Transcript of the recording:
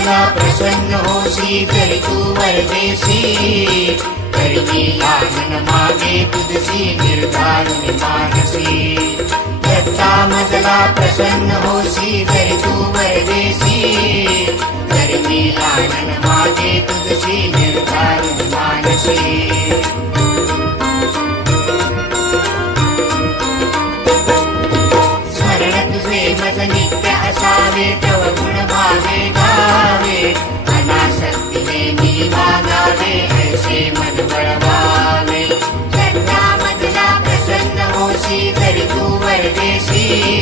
मजला प्रसन्न होसी जरी तू वरदेसी तरी मी लागण मागे तुझसी निर्धारुनी मानसी दत्ता मजला प्रसन्न होसी जरी तू वरदेसी तरी मी लागण मागे तुझसी निर्धारुनी मानसी मज नित्य असावे तव गुण भावे गावे अनासक्तीने मी मागावे ऐसे मन बळवावे दत्ता मजला प्रसन्न होसी जरी तू वरदेसी